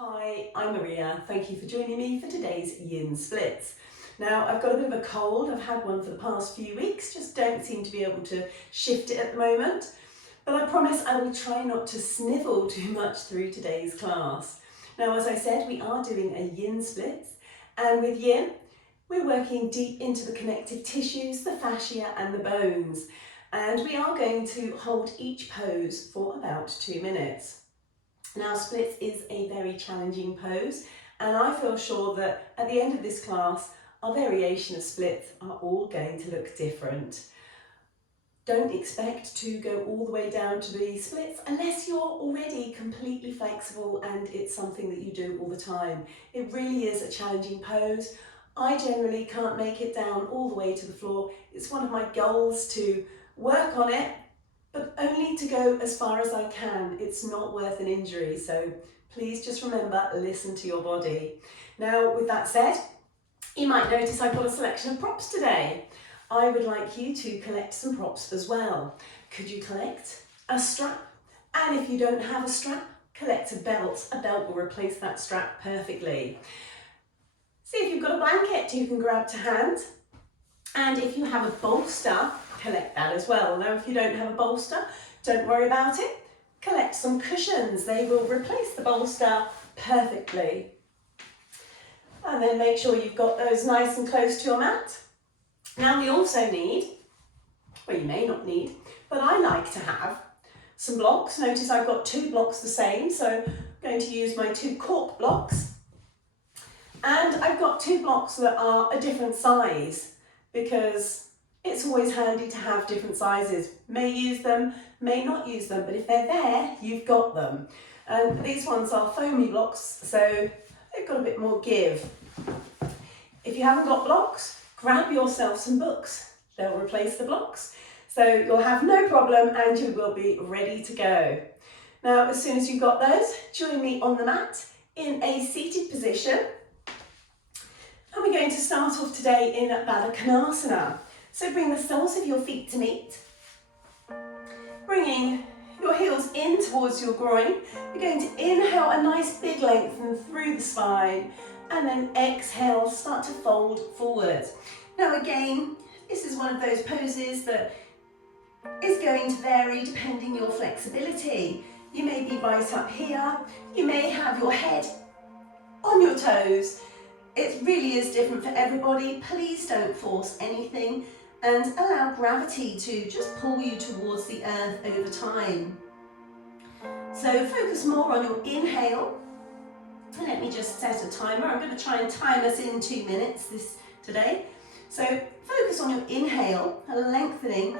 Hi, I'm Maria. Thank you for joining me for today's yin splits. Now, I've got a bit of a cold. I've had one for the past few weeks, just don't seem to be able to shift it at the moment. But I promise I will try not to sniffle too much through today's class. Now, as I said, we are doing a yin splits, and with yin, we're working deep into the connective tissues, the fascia and the bones. And we are going to hold each pose for about 2 minutes. Now, splits is a very challenging pose, and I feel sure that at the end of this class, our variation of splits are all going to look different. Don't expect to go all the way down to the splits unless you're already completely flexible and it's something that you do all the time. It really is a challenging pose. I generally can't make it down all the way to the floor. It's one of my goals to work on it, but only to go as far as I can. It's not worth an injury, so please just remember, listen to your body. Now, with that said, you might notice I've got a selection of props today. I would like you to collect some props as well. Could you collect a strap? And if you don't have a strap, collect a belt. A belt will replace that strap perfectly. See if you've got a blanket you can grab to hand. And if you have a bolster, collect that as well. Now, if you don't have a bolster, don't worry about it. Collect some cushions. They will replace the bolster perfectly. And then make sure you've got those nice and close to your mat. Now we also need, well, you may not need, but I like to have some blocks. Notice I've got 2 blocks the same, so I'm going to use my 2 cork blocks. And I've got 2 blocks that are a different size because it's always handy to have different sizes. May use them, may not use them, but if they're there, you've got them. And these ones are foamy blocks, so they've got a bit more give. If you haven't got blocks, grab yourself some books. They'll replace the blocks. So you'll have no problem and you will be ready to go. Now, as soon as you've got those, join me on the mat in a seated position. And we're going to start off today in Hanumanasana. So bring the soles of your feet to meet. Bringing your heels in towards your groin. You're going to inhale a nice big lengthen through the spine. And then exhale, start to fold forward. Now again, this is one of those poses that is going to vary depending your flexibility. You may be right up here, you may have your head on your toes. It really is different for everybody. Please don't force anything and allow gravity to just pull you towards the earth over time. So focus more on your inhale. And let me just set a timer. I'm going to try and time us in 2 minutes today. So focus on your inhale, lengthening,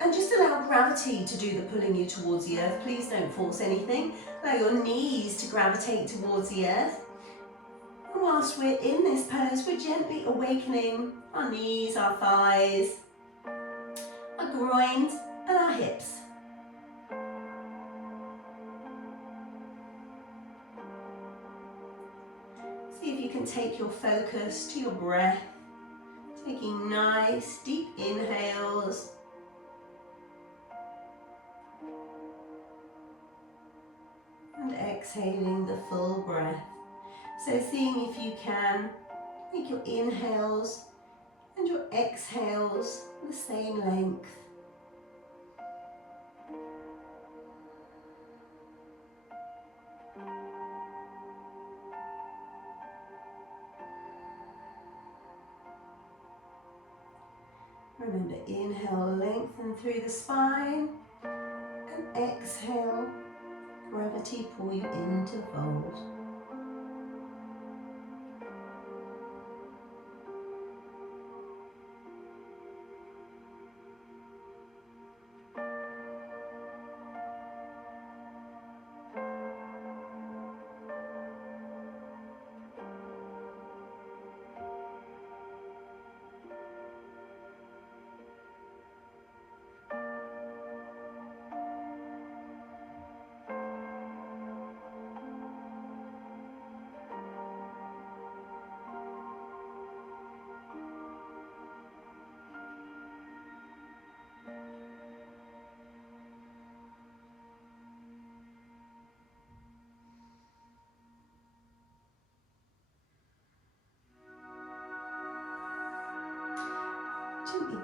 and just allow gravity to do the pulling you towards the earth. Please don't force anything. Allow your knees to gravitate towards the earth. And whilst we're in this pose, we're gently awakening our knees, our thighs, our groins, and our hips. See if you can take your focus to your breath, taking nice deep inhales and exhaling the full breath. So seeing if you can make your inhales and your exhales the same length. Remember, inhale, lengthen through the spine, and exhale, gravity pull you into fold.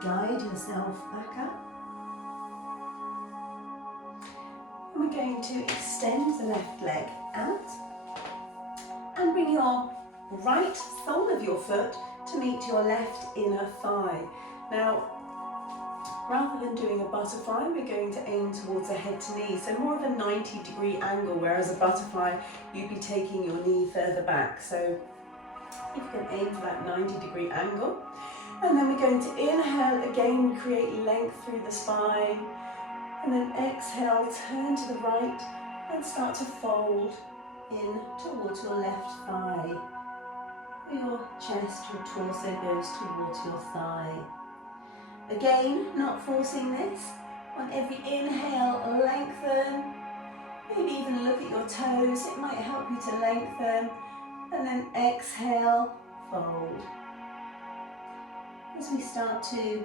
guide yourself back up. And we're going to extend the left leg out and bring your right sole of your foot to meet your left inner thigh. Now, rather than doing a butterfly, we're going to aim towards a head to knee, so more of a 90-degree angle, whereas a butterfly, you'd be taking your knee further back. So if you can aim for that 90-degree angle. And then we're going to inhale, again create length through the spine, and then exhale, turn to the right and start to fold in towards your left thigh. Your chest, your torso goes towards your thigh. Again, not forcing this. On every inhale, lengthen. Maybe even look at your toes, it might help you to lengthen. And then exhale, fold. As we start to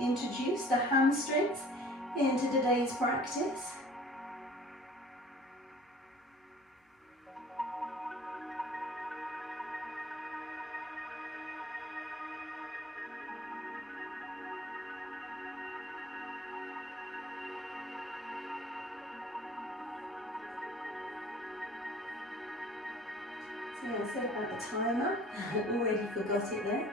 introduce the hamstrings into today's practice. So I said about the timer, I already forgot it there.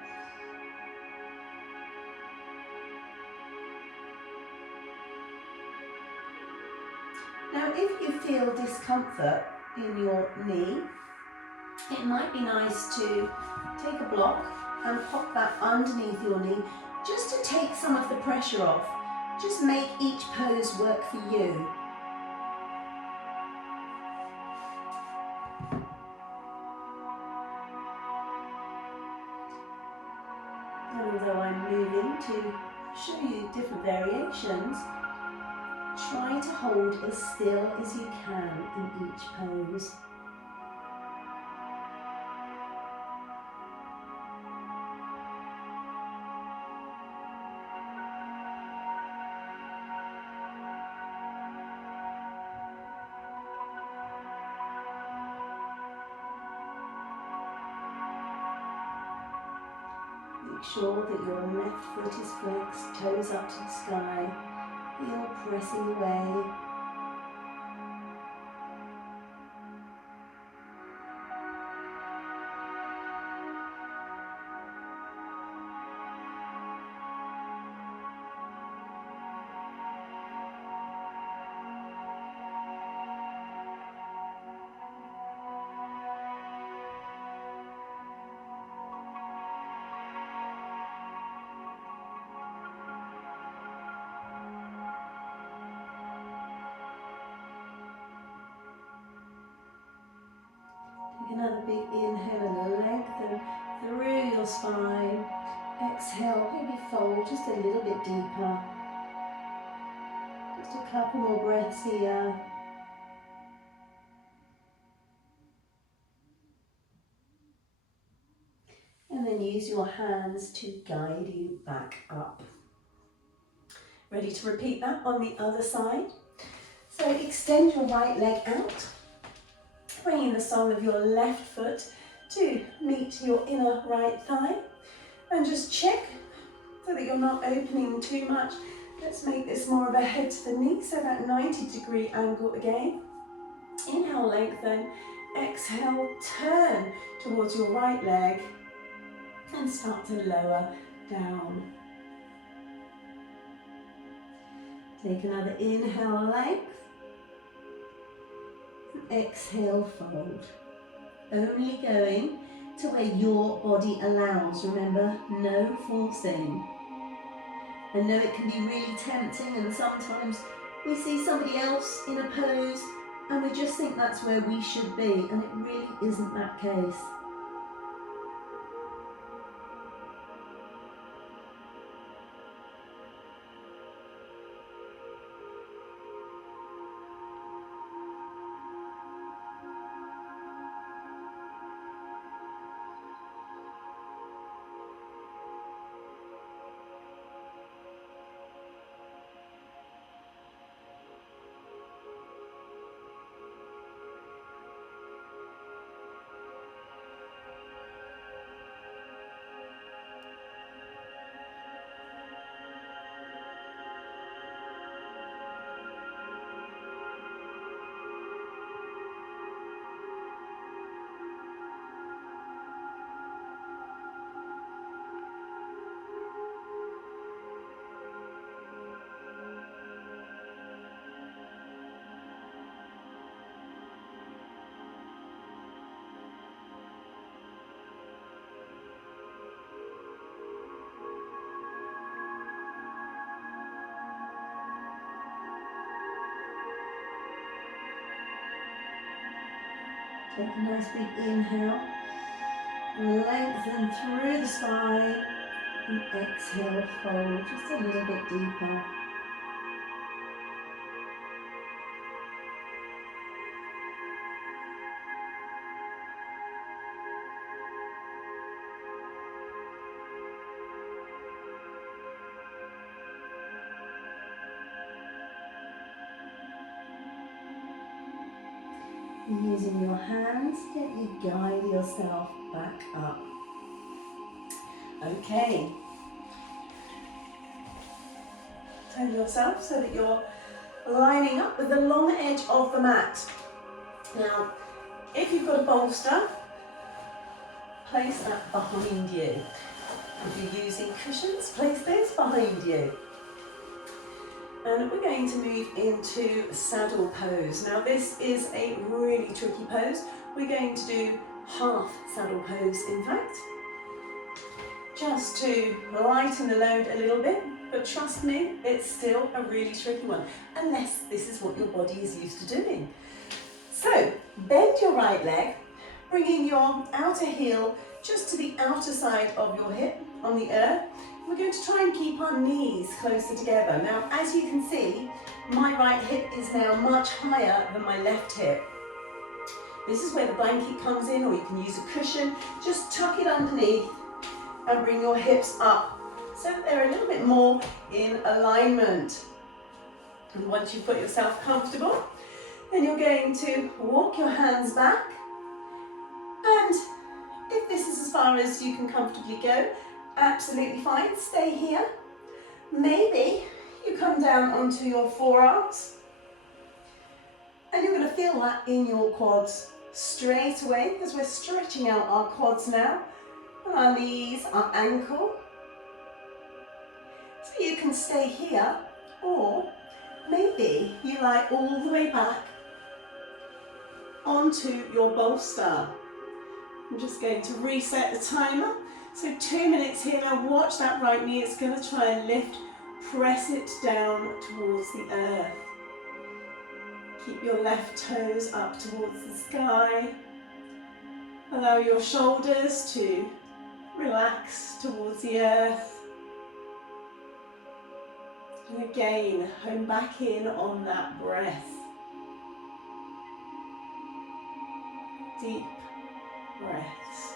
Now if you feel discomfort in your knee, it might be nice to take a block and pop that underneath your knee just to take some of the pressure off. Just make each pose work for you. And although I'm moving to show you different variations, try to hold as still as you can in each pose. Make sure that your left foot is flexed, toes up to the sky, heel pressing away. Take another big inhale and lengthen through your spine. Exhale, maybe fold just a little bit deeper. Just a couple more breaths here. And then use your hands to guide you back up. Ready to repeat that on the other side? So extend your right leg out, bringing the sole of your left foot to meet your inner right thigh. And just check so that you're not opening too much. Let's make this more of a head to the knee, so that 90-degree angle again. Inhale, lengthen. Exhale, turn towards your right leg and start to lower down. Take another inhale, length. Exhale, fold. Only going to where your body allows. Remember, no forcing. I know it can be really tempting, and sometimes we see somebody else in a pose and we just think that's where we should be, and it really isn't that case. Take a nice big inhale. Lengthen through the spine. And exhale, fold just a little bit deeper. Using your hands, gently guide yourself back up. Okay. Turn yourself so that you're lining up with the long edge of the mat. Now, if you've got a bolster, place that behind you. If you're using cushions, place this behind you. And we're going to move into saddle pose. Now this is a really tricky pose. We're going to do half saddle pose in fact, just to lighten the load a little bit, but trust me, it's still a really tricky one, unless this is what your body is used to doing. So bend your right leg, bringing your outer heel just to the outer side of your hip on the earth. We're going to try and keep our knees closer together. Now, as you can see, my right hip is now much higher than my left hip. This is where the blanket comes in, or you can use a cushion. Just tuck it underneath and bring your hips up so that they're a little bit more in alignment. And once you've got yourself comfortable, then you're going to walk your hands back. And if this is as far as you can comfortably go, absolutely fine, stay here. Maybe you come down onto your forearms and you're going to feel that in your quads straight away because we're stretching out our quads now, and our knees, our ankle. So you can stay here, or maybe you lie all the way back onto your bolster. I'm just going to reset the timer. So 2 minutes here. Now watch that right knee. It's going to try and lift. Press it down towards the earth. Keep your left toes up towards the sky. Allow your shoulders to relax towards the earth. And again, hone back in on that breath. Deep breaths.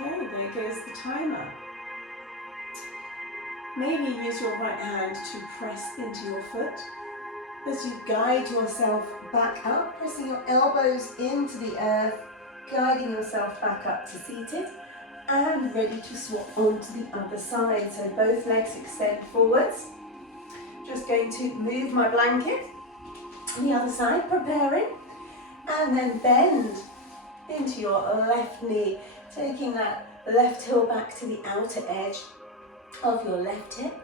Okay, there goes the timer. Maybe use your right hand to press into your foot as you guide yourself back up, pressing your elbows into the earth, guiding yourself back up to seated and ready to swap onto the other side. So both legs extend forwards. Just going to move my blanket on the other side, preparing, and then bend into your left knee, taking that left heel back to the outer edge of your left hip.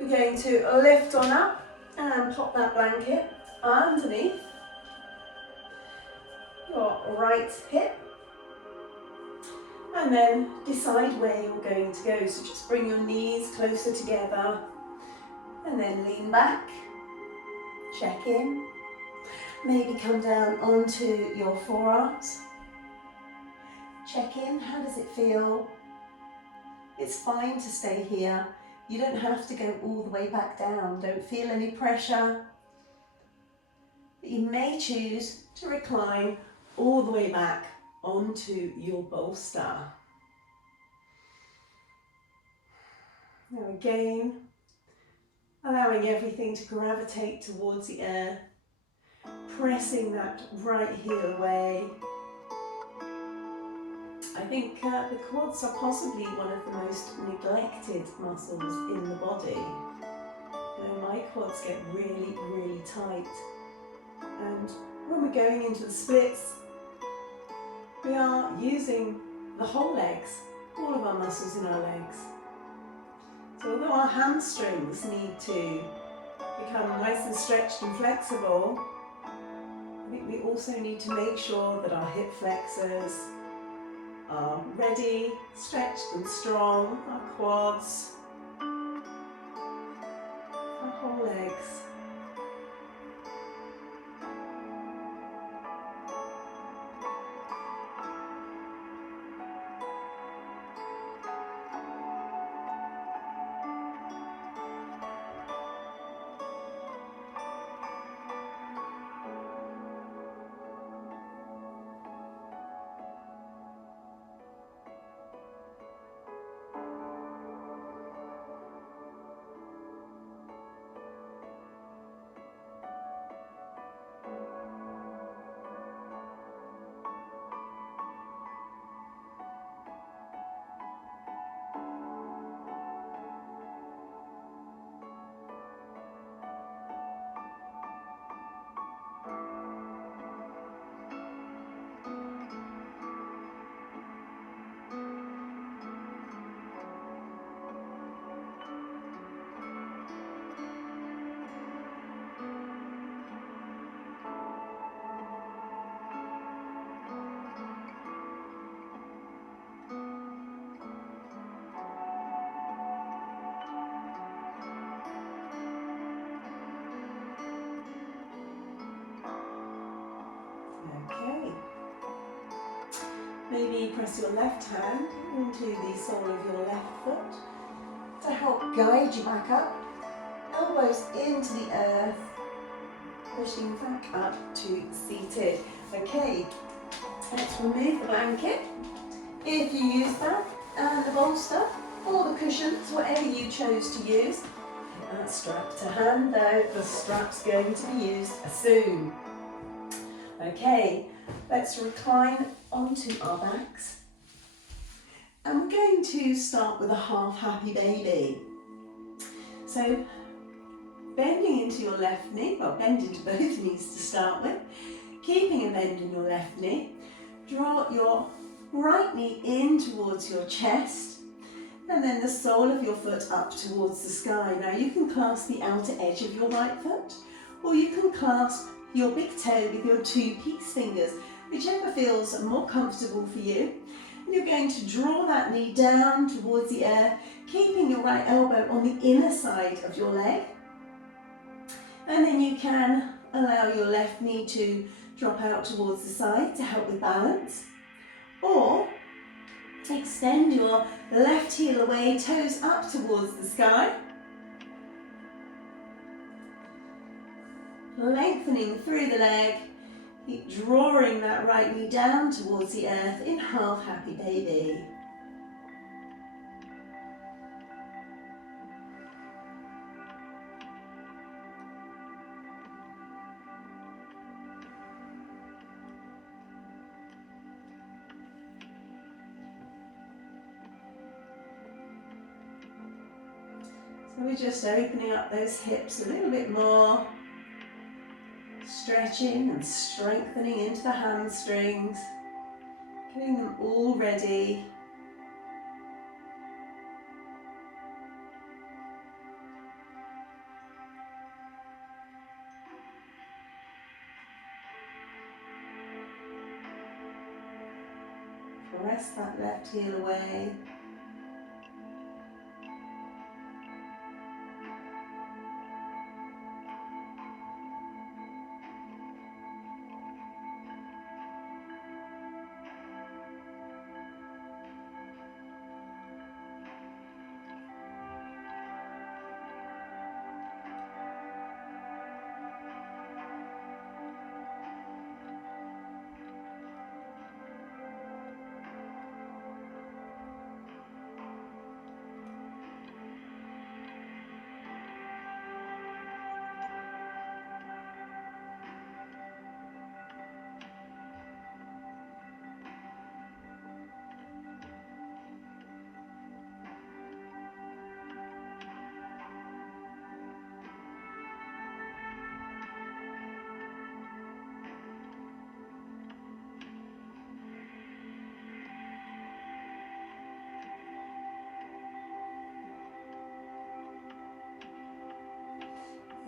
We're going to lift on up and pop that blanket underneath. your right hip. And then decide where you're going to go. So just bring your knees closer together and then lean back, check in. Maybe come down onto your forearms. Check in, how does it feel? It's fine to stay here. You don't have to go all the way back down. Don't feel any pressure. But you may choose to recline all the way back onto your bolster. Now again, allowing everything to gravitate towards the earth, pressing that right heel away. I think the quads are possibly one of the most neglected muscles in the body. You know, my quads get really, really tight. And when we're going into the splits, we are using the whole legs, all of our muscles in our legs. So although our hamstrings need to become nice and stretched and flexible, I think we also need to make sure that our hip flexors are ready, stretched and strong, our quads, our whole legs. Okay. Maybe press your left hand into the sole of your left foot to help guide you back up. Elbows into the earth, pushing back up to seated. Okay, let's remove the blanket. If you use that, and the bolster, or the cushions, whatever you chose to use. Get that strap to hand though, the strap's going to be used soon. Okay, let's recline onto our backs. And we're going to start with a half happy baby. So, bending into your left knee, well, bend into both knees to start with. Keeping a bend in your left knee. Draw your right knee in towards your chest. And then the sole of your foot up towards the sky. Now you can clasp the outer edge of your right foot, or you can clasp your big toe with your two peace fingers, whichever feels more comfortable for you. And you're going to draw that knee down towards the earth, keeping your right elbow on the inner side of your leg. And then you can allow your left knee to drop out towards the side to help with balance. Or extend your left heel away, toes up towards the sky. Lengthening through the leg, keep drawing that right knee down towards the earth in half happy baby. So we're just opening up those hips a little bit more. Stretching and strengthening into the hamstrings, getting them all ready. Press that left heel away.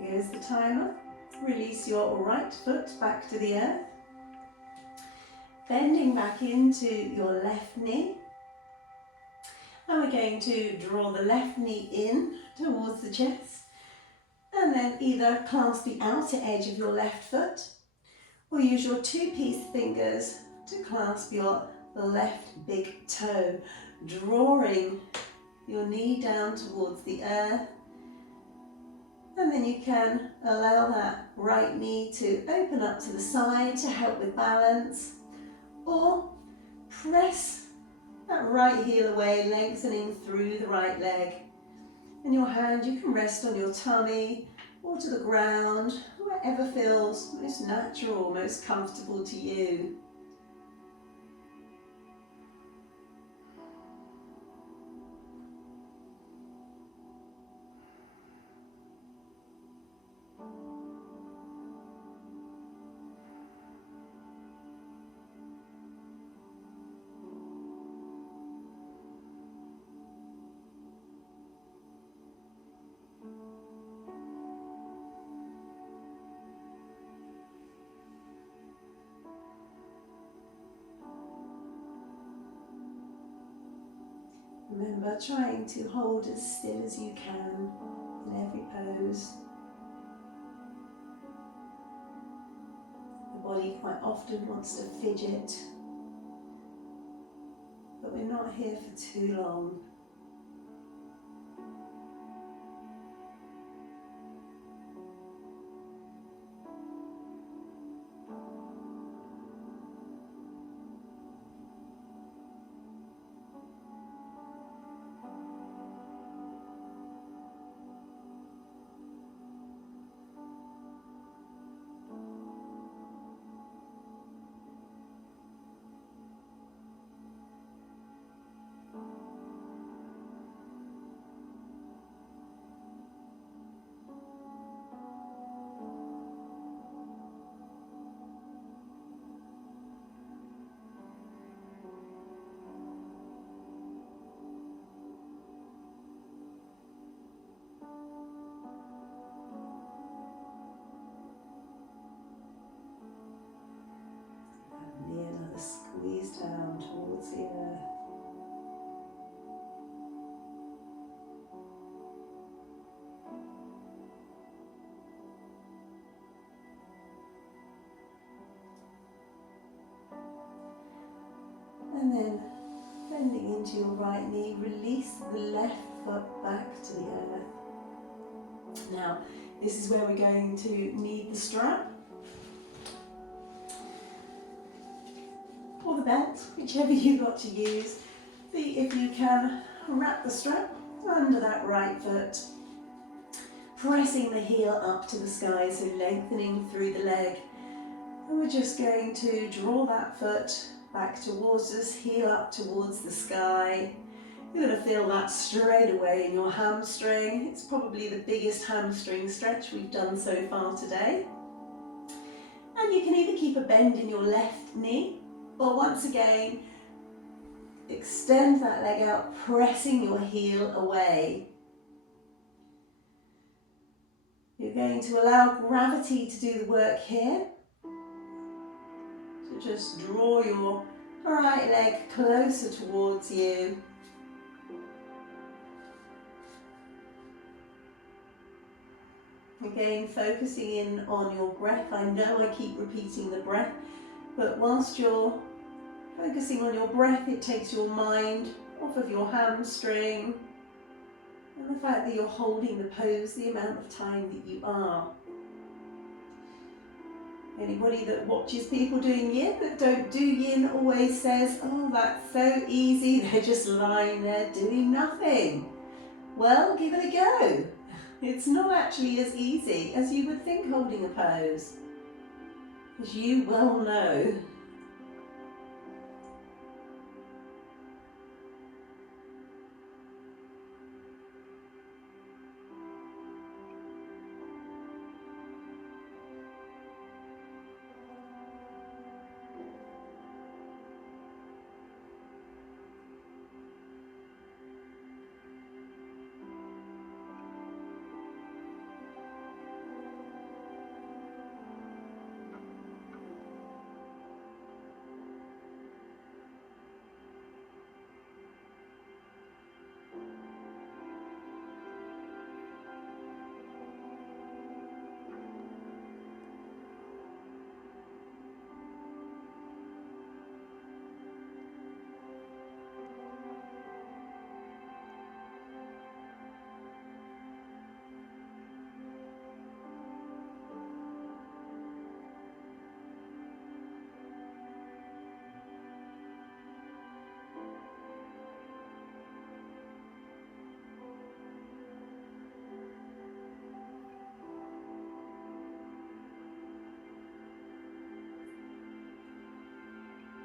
Here's the timer. Release your right foot back to the earth. Bending back into your left knee. And we're going to draw the left knee in towards the chest. And then either clasp the outer edge of your left foot or use your two-piece fingers to clasp your left big toe, drawing your knee down towards the earth. And then you can allow that right knee to open up to the side to help with balance, or press that right heel away, lengthening through the right leg. And your hand, you can rest on your tummy or to the ground, wherever feels most natural, most comfortable to you. Remember, trying to hold as still as you can in every pose. The body quite often wants to fidget, but we're not here for too long. Squeeze down towards the earth. And then bending into your right knee, release the left foot back to the earth. Now, this is where we're going to need the strap or the belt, whichever you got to use. See if you can wrap the strap under that right foot, pressing the heel up to the sky, so lengthening through the leg. And we're just going to draw that foot back towards us, heel up towards the sky. You're going to feel that straight away in your hamstring. It's probably the biggest hamstring stretch we've done so far today. And you can either keep a bend in your left knee, or once again, extend that leg out, pressing your heel away. You're going to allow gravity to do the work here. So just draw your right leg closer towards you. Again, focusing in on your breath. I know I keep repeating the breath, but whilst you're focusing on your breath, it takes your mind off of your hamstring and the fact that you're holding the pose the amount of time that you are. Anybody that watches people doing yin that don't do yin always says, oh, that's so easy, they're just lying there doing nothing. Well, give it a go. It's not actually as easy as you would think holding a pose, as you well know.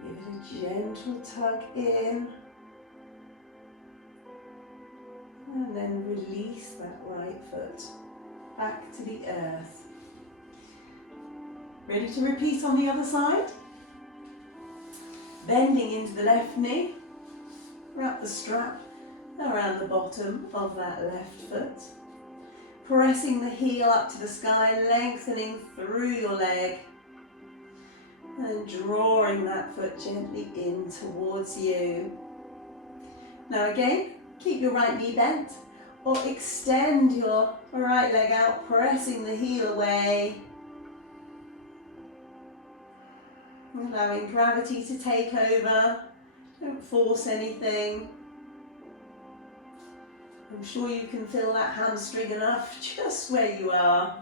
Give it a gentle tug in, and then release that right foot back to the earth. Ready to repeat on the other side? Bending into the left knee, wrap the strap around the bottom of that left foot. Pressing the heel up to the sky, lengthening through your leg. And drawing that foot gently in towards you. Now again, keep your right knee bent or extend your right leg out, pressing the heel away. Allowing gravity to take over. Don't force anything. I'm sure you can feel that hamstring enough just where you are.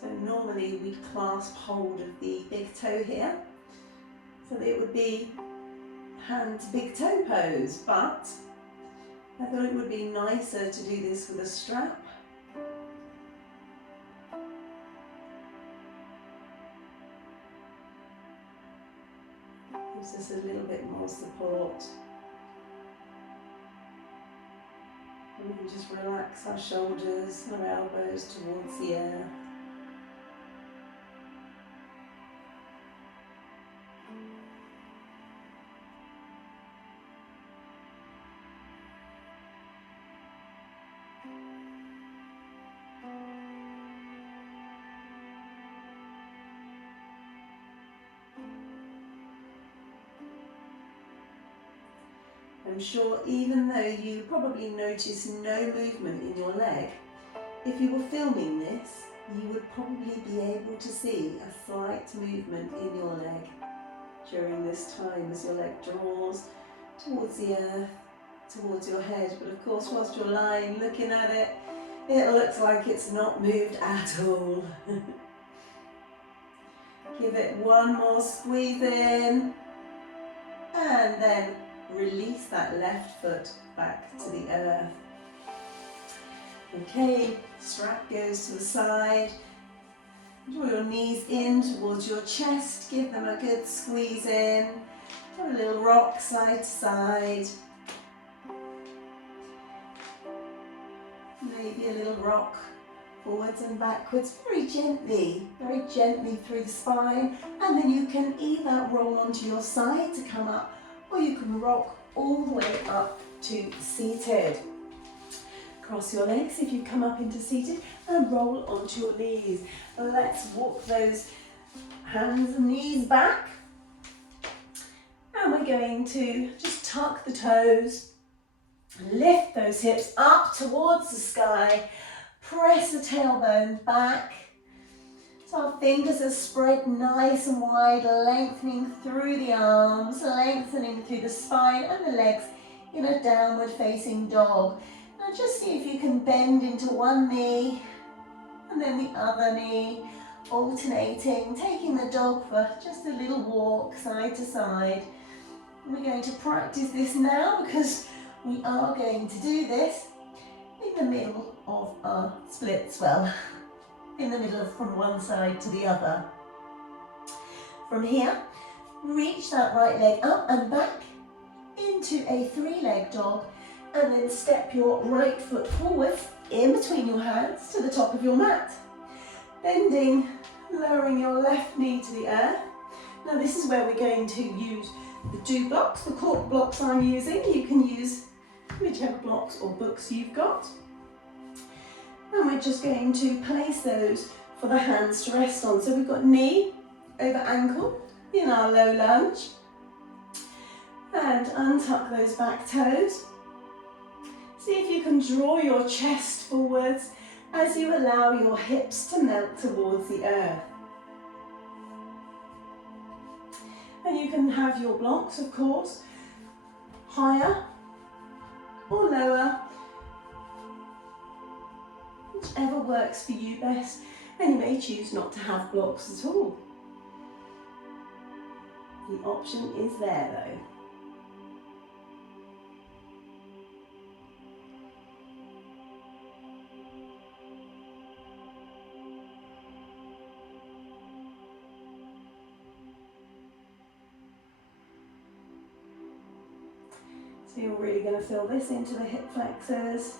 So normally we clasp hold of the big toe here, so that it would be hand to big toe pose, but I thought it would be nicer to do this with a strap. Gives us a little bit more support. And we can just relax our shoulders, our elbows towards the earth. I'm sure even though you probably notice no movement in your leg, if you were filming this, you would probably be able to see a slight movement in your leg during this time as your leg draws towards the earth, towards your head. But of course, whilst you're lying looking at it, it looks like it's not moved at all. Give it one more squeeze in, and then release that left foot back to the earth. Okay, strap goes to the side. Draw your knees in towards your chest, give them a good squeeze in. Have a little rock side to side. Maybe a little rock forwards and backwards, very gently through the spine. And then you can either roll onto your side to come up, or you can rock all the way up to seated. Cross your legs if you come up into seated and roll onto your knees. Let's walk those hands and knees back. And we're going to just tuck the toes, lift those hips up towards the sky, press the tailbone back. So our fingers are spread nice and wide, lengthening through the arms, lengthening through the spine and the legs in a downward facing dog. Now just see if you can bend into one knee and then the other knee, alternating, taking the dog for just a little walk side to side. And we're going to practice this now because we are going to do this in the middle of our splits, well, in the middle of from one side to the other. From here, reach that right leg up and back into a three-leg dog, and then step your right foot forward in between your hands to the top of your mat. Bending, lowering your left knee to the earth. Now this is where we're going to use the two blocks, the cork blocks I'm using. You can use whichever blocks or books you've got. And we're just going to place those for the hands to rest on. So we've got knee over ankle in our low lunge. And untuck those back toes. See if you can draw your chest forwards as you allow your hips to melt towards the earth. And you can have your blocks, of course, higher or lower, whichever works for you best. And you may choose not to have blocks at all. The option is there though. So you're really going to feel this into the hip flexors.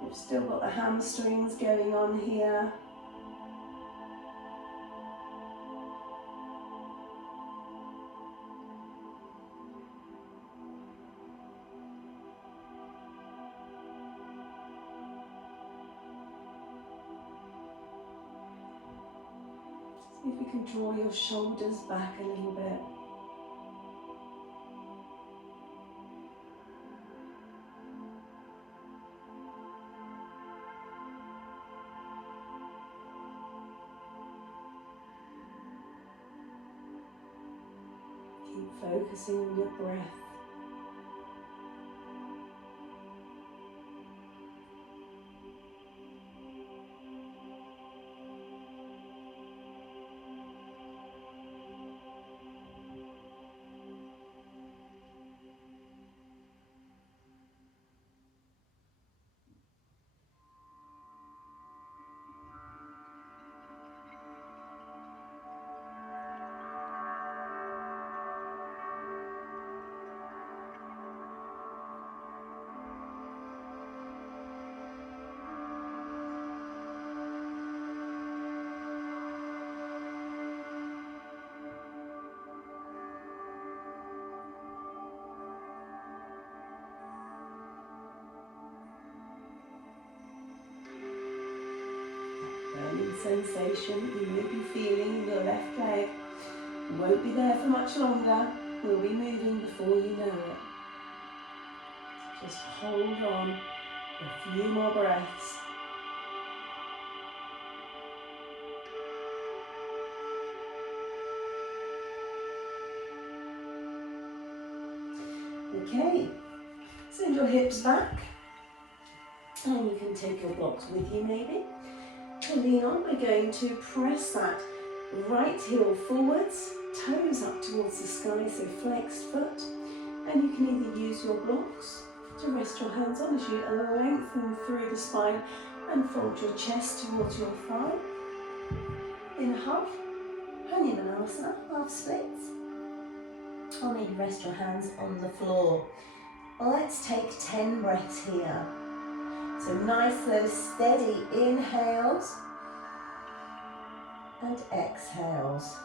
We've still got the hamstrings going on here. See if you can draw your shoulders back a little bit. Focusing on your breath. Sensation you may be feeling in your left leg won't be there for much longer. We'll be moving before you know it. Just hold on a few more breaths. Okay, send your hips back, and you can take your blocks with you maybe. To lean on, we're going to press that right heel forwards, toes up towards the sky, so flexed foot. And you can either use your blocks to rest your hands on as you lengthen through the spine and fold your chest towards your thigh. In half, Hanumanasana, half splits. I'll need you rest your hands on the floor. Let's take 10 breaths here. So nice, slow, steady inhales and exhales.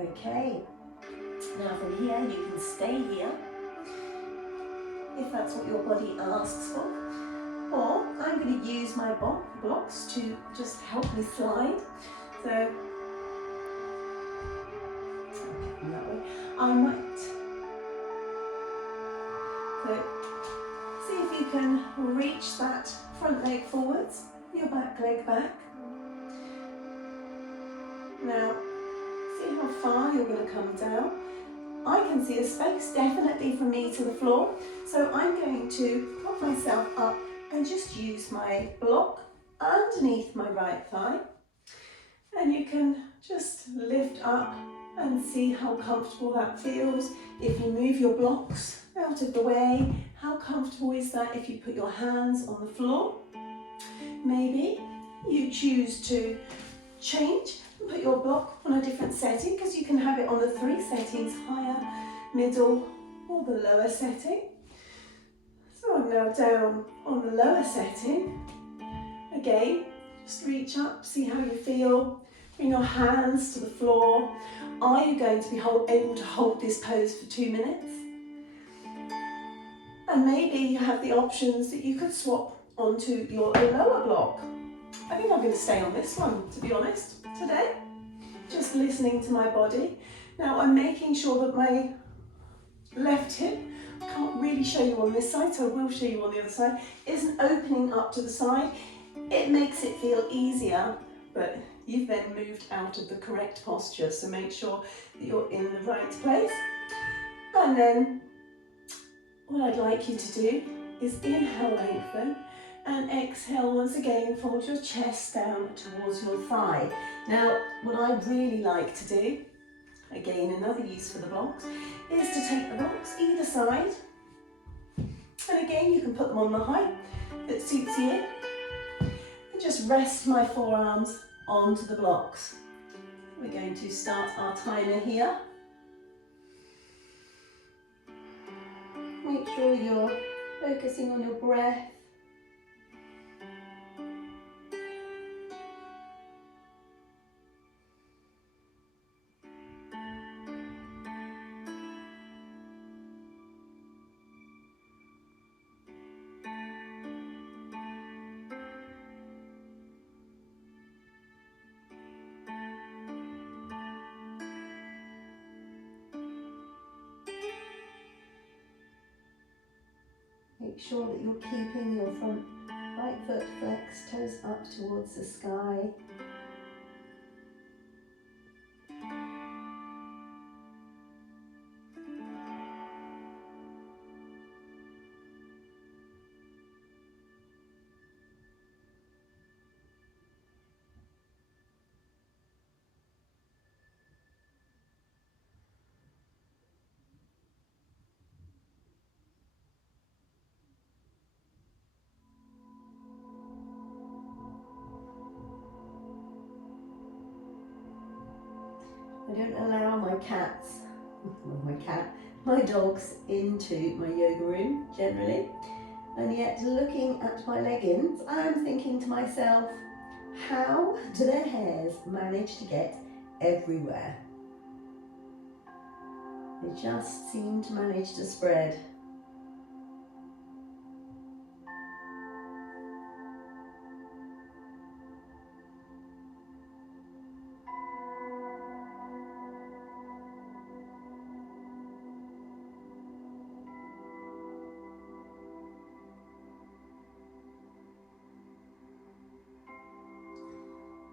Okay, now from here you can stay here if that's what your body asks for, or I'm going to use my blocks to just help me slide. So, okay, that way. I might. So, see if you can reach that front leg forwards, your back leg back. Now, see how far you're going to come down. I can see a space definitely from me to the floor, so I'm going to prop myself up and just use my block underneath my right thigh, and you can just lift up and see how comfortable that feels. If you move your blocks out of the way, how comfortable is that if you put your hands on the floor? Maybe you choose to change and put your block on a different setting, because you can have it on the 3 settings, higher, middle or the lower setting. So I'm now down on the lower setting. Again, just reach up, see how you feel. Bring your hands to the floor. Are you going to be able to hold this pose for 2 minutes? And maybe you have the options that you could swap onto your lower block. I think I'm going to stay on this one, to be honest, today. Just listening to my body. Now I'm making sure that my left hip, I can't really show you on this side, so I will show you on the other side, isn't opening up to the side. It makes it feel easier, but you've then moved out of the correct posture, so make sure that you're in the right place. And then what I'd like you to do is inhale, lengthen, and exhale once again, fold your chest down towards your thigh. Now, what I really like to do, again another use for the blocks, is to take the blocks either side, and again you can put them on the height that suits you, and just rest my forearms onto the blocks. We're going to start our timer here. Make sure you're focusing on your breath. Make sure that you're keeping your front right foot flexed, toes up towards the sky. I don't allow my dogs into my yoga room generally. And yet, looking at my leggings, I'm thinking to myself, how do their hairs manage to get everywhere? They just seem to manage to spread.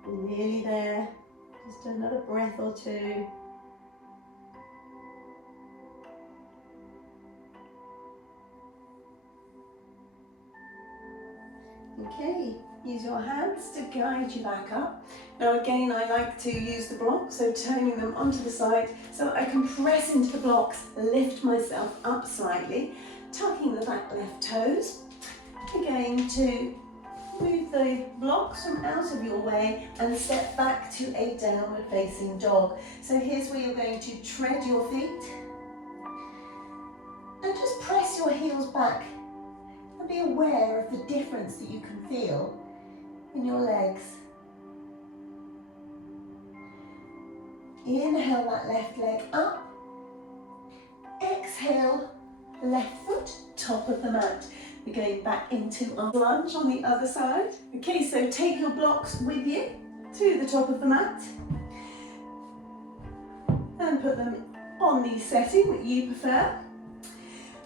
Nearly there, just another breath or two. Okay, use your hands to guide you back up. Now again, I like to use the blocks, so turning them onto the side so that I can press into the blocks, lift myself up slightly, tucking the back left toes. Again, to move the blocks from out of your way and step back to a downward facing dog. So here's where you're going to tread your feet and just press your heels back and be aware of the difference that you can feel in your legs. Inhale that left leg up. Exhale, left foot, top of the mat. We're going back into our lunge on the other side. Okay, so take your blocks with you to the top of the mat and put them on the setting that you prefer.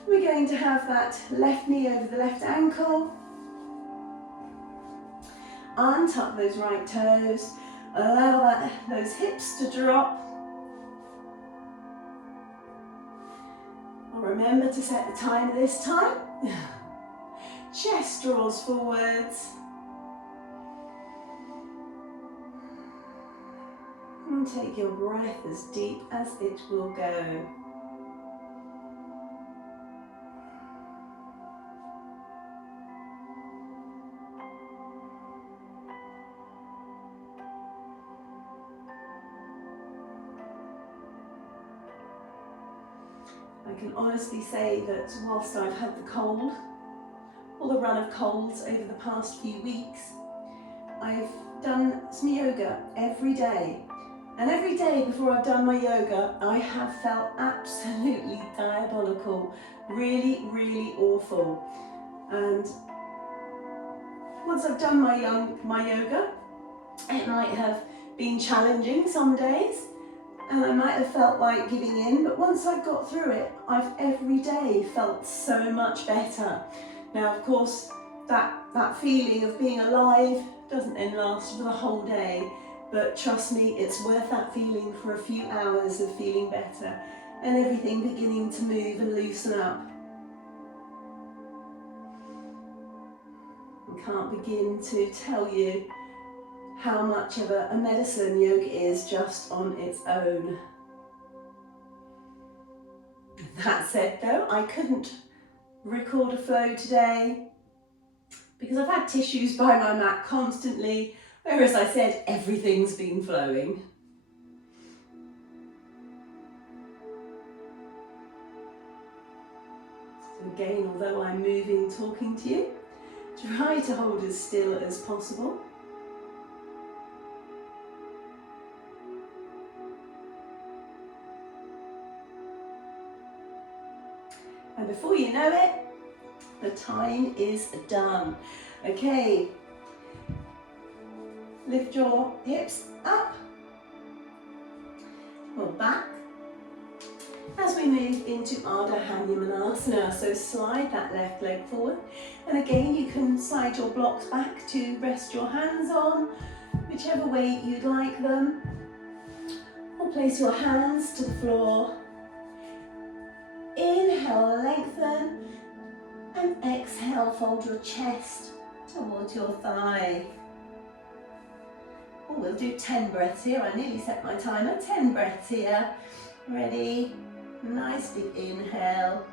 We're going to have that left knee over the left ankle. Untuck those right toes. Allow those hips to drop. Remember to set the timer this time. Chest draws forwards. And take your breath as deep as it will go. I can honestly say that whilst I've had the cold, or the run of colds over the past few weeks, I've done some yoga every day. And every day before I've done my yoga, I have felt absolutely diabolical, really, really awful. And once I've done my yoga, it might have been challenging some days, and I might have felt like giving in, but once I've got through it, I've every day felt so much better. Now, of course, that feeling of being alive doesn't then last for the whole day, but trust me, it's worth that feeling for a few hours of feeling better and everything beginning to move and loosen up. I can't begin to tell you how much of a medicine yoga is just on its own. That said though, I couldn't record a flow today because I've had tissues by my mat constantly, where as I said, everything's been flowing. So again, although I'm moving, talking to you, try to hold as still as possible. And before you know it, the time is done. Okay, lift your hips up, pull back, as we move into Hanumanasana. So slide that left leg forward, and again you can slide your blocks back to rest your hands on, whichever way you'd like them, or place your hands to the floor. Inhale, lengthen, and exhale, fold your chest towards your thigh. Oh, we'll do 10 breaths here. I nearly set my timer. 10 breaths here. Ready? Nice big inhale.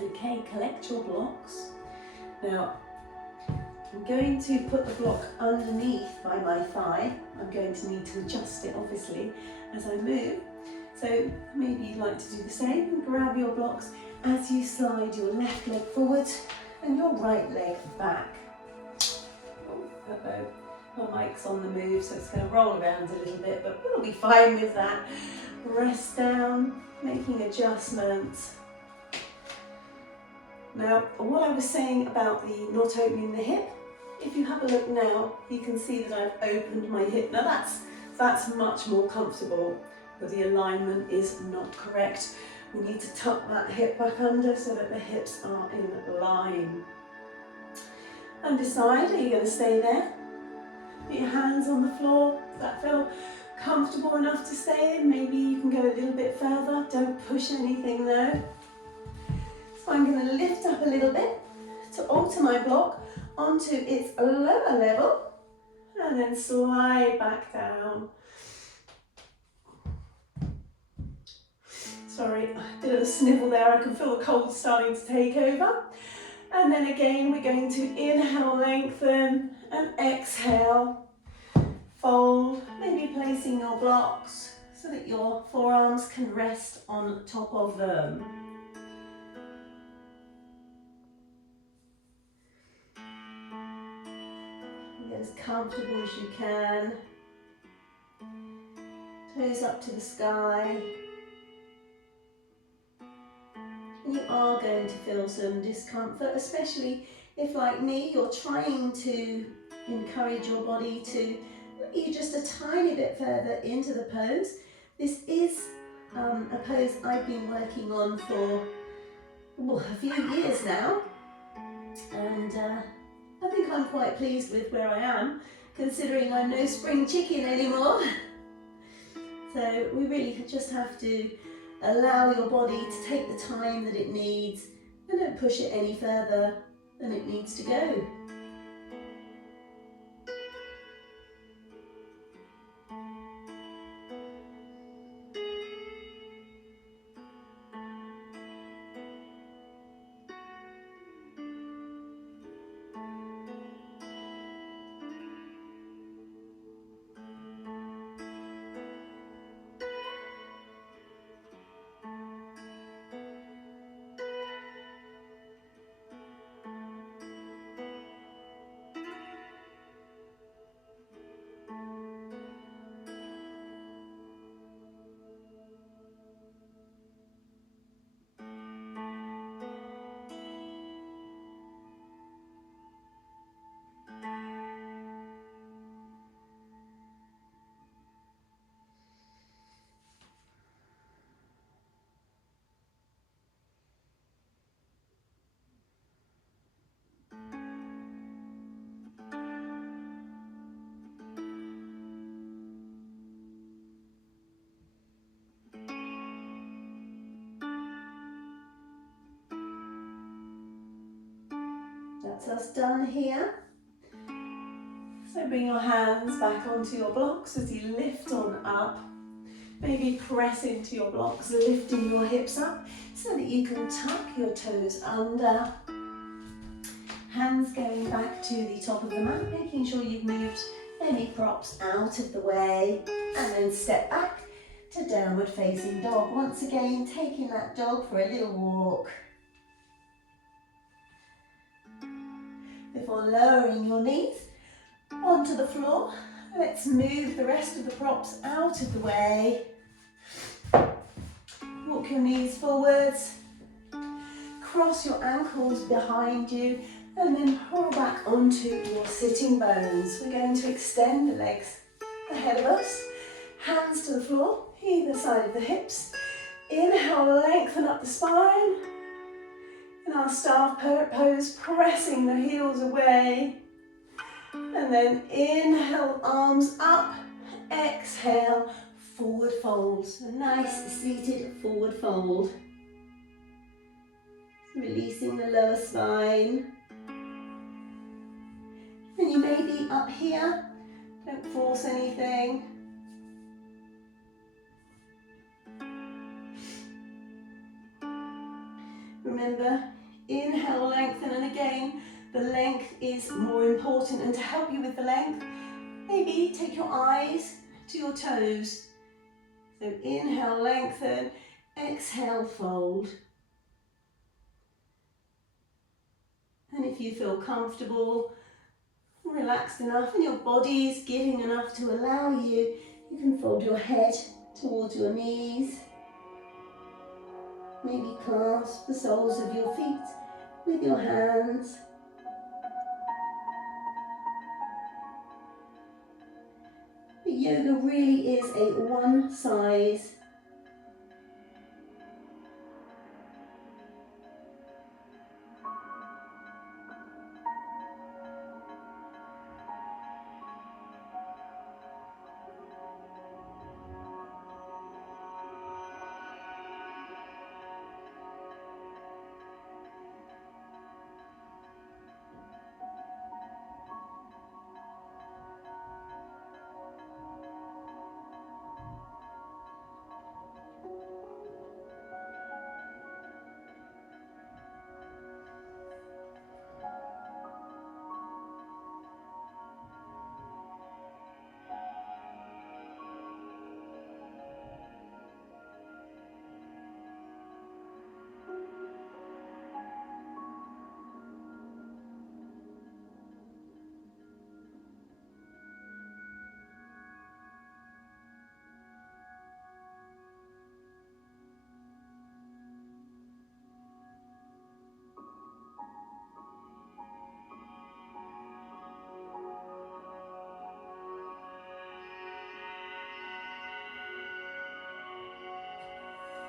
Okay, collect your blocks. Now, I'm going to put the block underneath by my thigh. I'm going to need to adjust it, obviously, as I move. So maybe you'd like to do the same and grab your blocks as you slide your left leg forward and your right leg back. Oh, uh-oh, my mic's on the move, so it's going to roll around a little bit, but we'll be fine with that. Rest down, making adjustments. Now, what I was saying about the not opening the hip, if you have a look now, you can see that I've opened my hip. Now that's much more comfortable, but the alignment is not correct. We need to tuck that hip back under so that the hips are in line. And decide, are you going to stay there? Put your hands on the floor. Does that feel comfortable enough to stay in? Maybe you can go a little bit further. Don't push anything though. So I'm going to lift up a little bit to alter my block onto its lower level and then slide back down. Sorry, a bit of a snivel there. I can feel the cold starting to take over. And then again, we're going to inhale, lengthen, and exhale, fold, maybe placing your blocks so that your forearms can rest on top of them. Get as comfortable as you can. Toes up to the sky. You are going to feel some discomfort, especially if, like me, you're trying to encourage your body to let you just a tiny bit further into the pose. This is a pose I've been working on for a few years now, and I think I'm quite pleased with where I am, considering I'm no spring chicken anymore. So we really just have to allow your body to take the time that it needs and don't push it any further than it needs to go. That's us done here. So bring your hands back onto your blocks as you lift on up. Maybe press into your blocks, lifting your hips up so that you can tuck your toes under. Hands going back to the top of the mat, making sure you've moved any props out of the way, and then step back to downward facing dog. Once again, taking that dog for a little walk. Before lowering your knees onto the floor, let's move the rest of the props out of the way. Walk your knees forwards, cross your ankles behind you, and then roll back onto your sitting bones. We're going to extend the legs ahead of us, hands to the floor, either side of the hips. Inhale, lengthen up the spine. In our staff pose, pressing the heels away. And then inhale, arms up, exhale, forward fold. So nice seated forward fold. Releasing the lower spine. And you may be up here, don't force anything. Remember, inhale, lengthen, and again, the length is more important. And to help you with the length, maybe take your eyes to your toes. So inhale, lengthen, exhale, fold. And if you feel comfortable, relaxed enough, and your body's giving enough to allow you, you can fold your head towards your knees. Maybe clasp the soles of your feet with your hands. But yoga really is a one size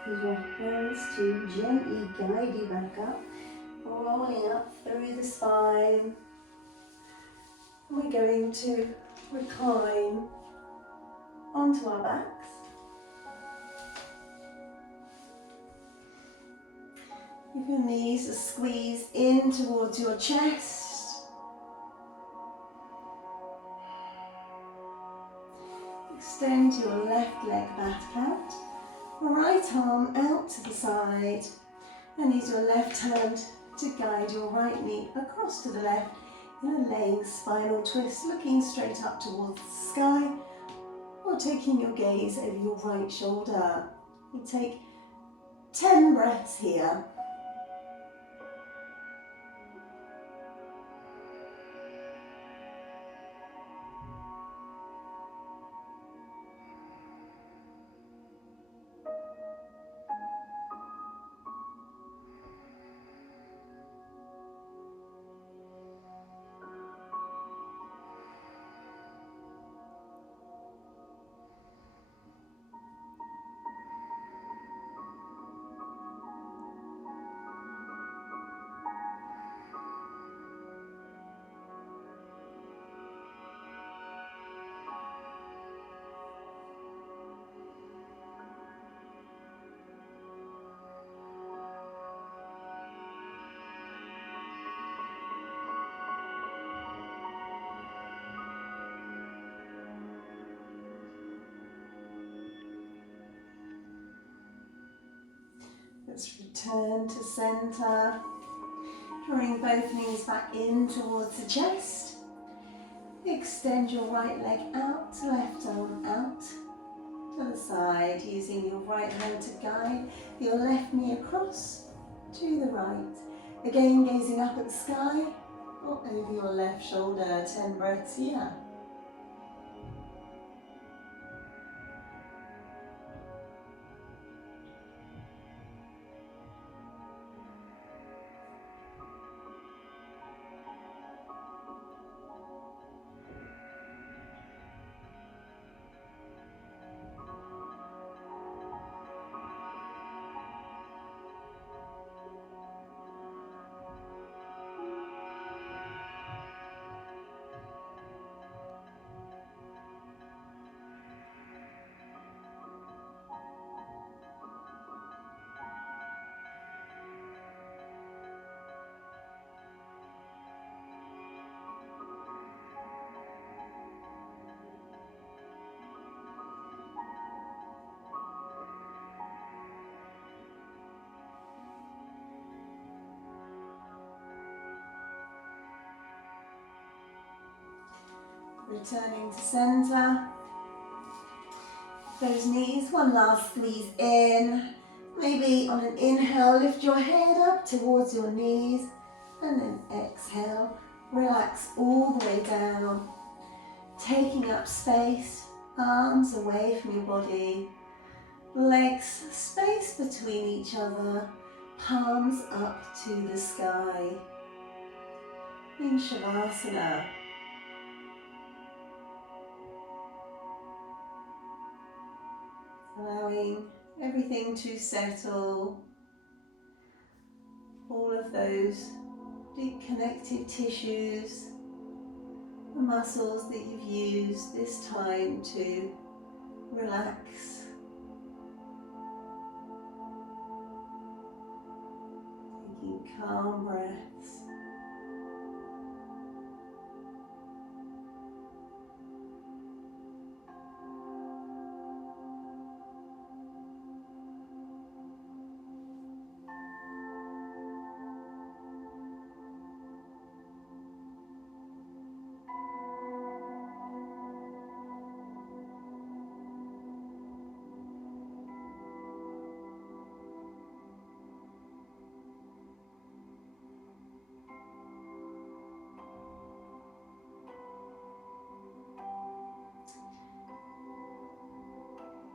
Use your hands to gently guide you back up, rolling up through the spine. And we're going to recline onto our backs. If your knees are squeezed in towards your chest, extend your left leg back out. Right arm out to the side, and use your left hand to guide your right knee across to the left in a laying spinal twist, looking straight up towards the sky, or taking your gaze over your right shoulder. We'll take 10 breaths here. Let's return to centre, drawing both knees back in towards the chest. Extend your right leg out, left arm out to the side, using your right hand to guide your left knee across to the right. Again, gazing up at the sky or over your left shoulder. 10 breaths here. Returning to centre. Those knees, one last squeeze in. Maybe on an inhale, lift your head up towards your knees. And then exhale, relax all the way down. Taking up space, arms away from your body. Legs space between each other. Palms up to the sky. In Shavasana. Allowing everything to settle. All of those deep connective tissues, the muscles that you've used this time to relax. Taking calm breaths.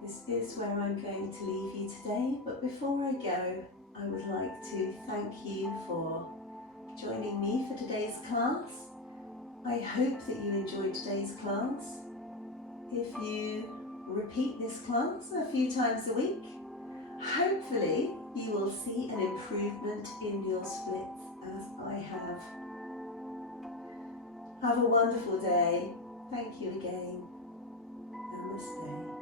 This is where I'm going to leave you today, but before I go, I would like to thank you for joining me for today's class. I hope that you enjoyed today's class. If you repeat this class a few times a week, hopefully you will see an improvement in your splits as I have. Have a wonderful day. Thank you again. Namaste.